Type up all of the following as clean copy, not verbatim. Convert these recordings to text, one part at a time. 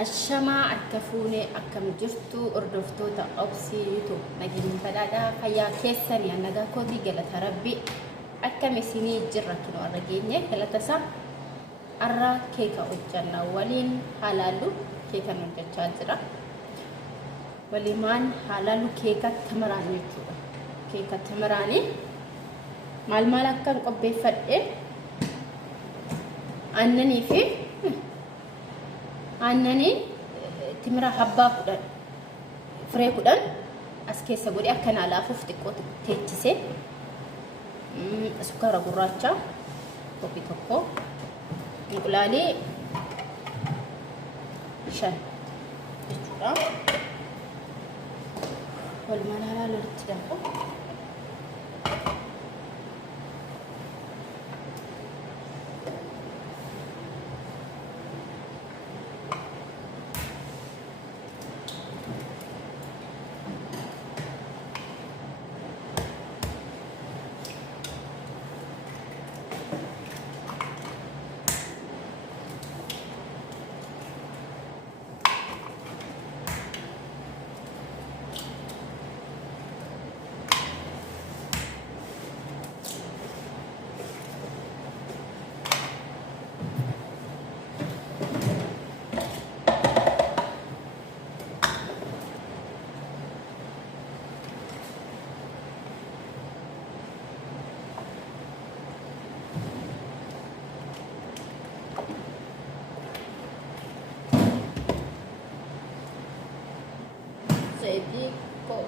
الشمع الكفونة أكم جفتو أردفتو تقبسيتو نجيب فدادا فيا كيسن يعني نجا كودي جلت ربي أكم سني جرة كنو أرجيني جلت سا أرى كيكا وجنا ولين حلالو كيكا نجتشا جرا ولمان حلالو كيكا تمراني كيكا تمراني مال مالك كان قبي فدي أنني في أنني تمرة حبة كدن فري كدن أسكي سبوري أكن على ففتك وتتجسي سكر غراتشا كوبي كوكو نقولالي شن إيشورا والمنالا للتدفق jadi kok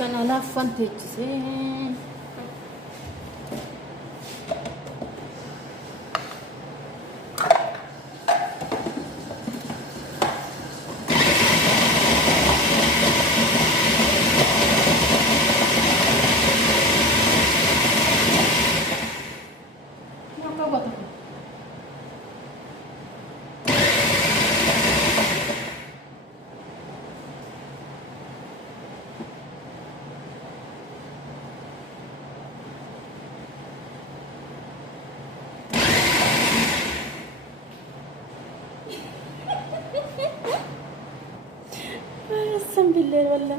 أنا لا فانتج زين أقسم بالله والله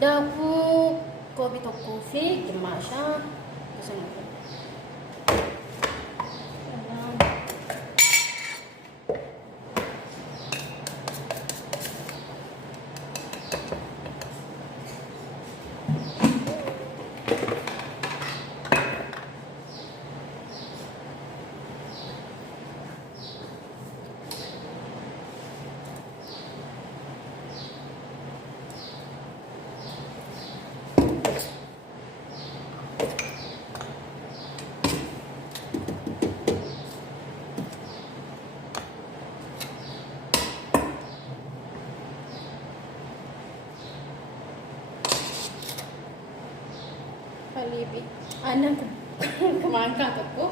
daku kopi tokofi kemasha kesana Habibi. Aannan kumaankaa tokko.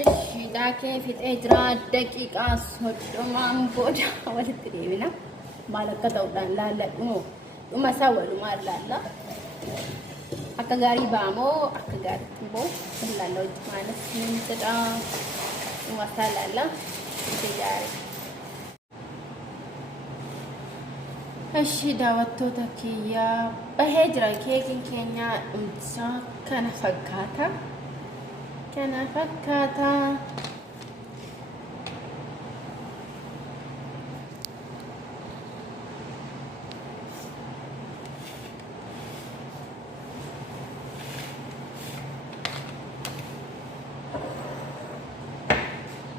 እሺ ዳኬ ፊት ኤጅራ ደቂቃ ሶዶማን ቦዳ ወልት ዲብና ማለከተው ላለቁ ኡማሳ ወሉማ ላላ አከጋሪ ባሞ አከጋሪ ትቦ ላለው ማለት ምን ተዳ ኡማሳ ላላ ተጋሪ እሺ ዳወቶታ ኪያ በሄጅራ ኬኪን ኬኛ እምሳ ከነፈካታ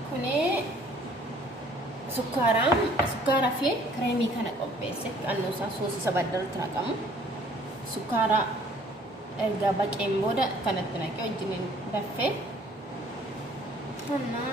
kuni sukkaara fi kireemii kana qopheesse annuusaa soosii sabaddarratti naqamu sukkaara erga baqeen booda kanatti naqee wajjiniin daffee kana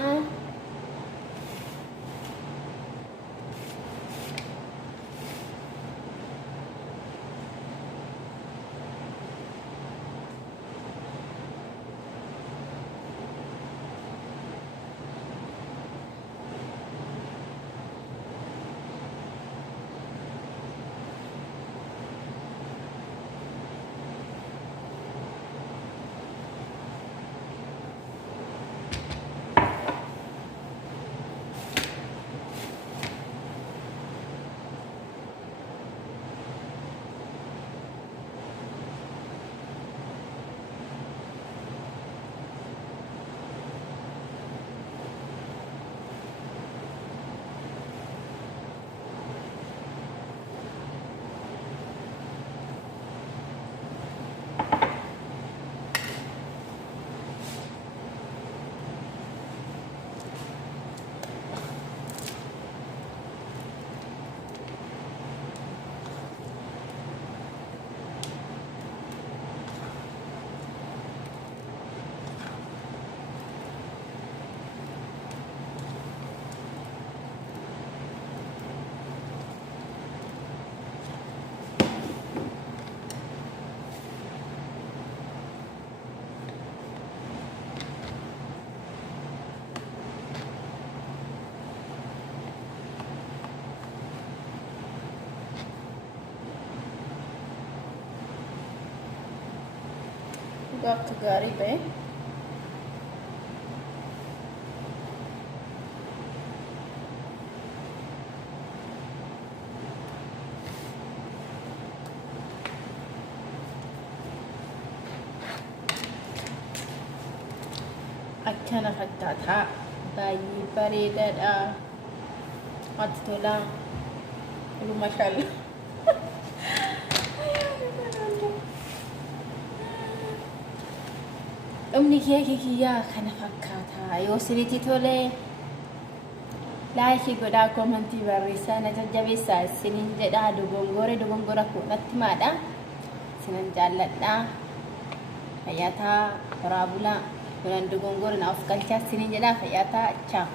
waktu garib akkana fakkaata baay'ee bareedaadha ati tola mashallah umni keekii kiyyaa kana fakkaata yoo sirriitti tole laayikii godhaa koomentii barreessaa na jajjabeessaa isiniin jedhaa dogongora koonatti maadha isinan jaalladhaa fayyataa waraabulaa kunan dogongora naaf galchaa isiniin jedhaa fayyataa chaa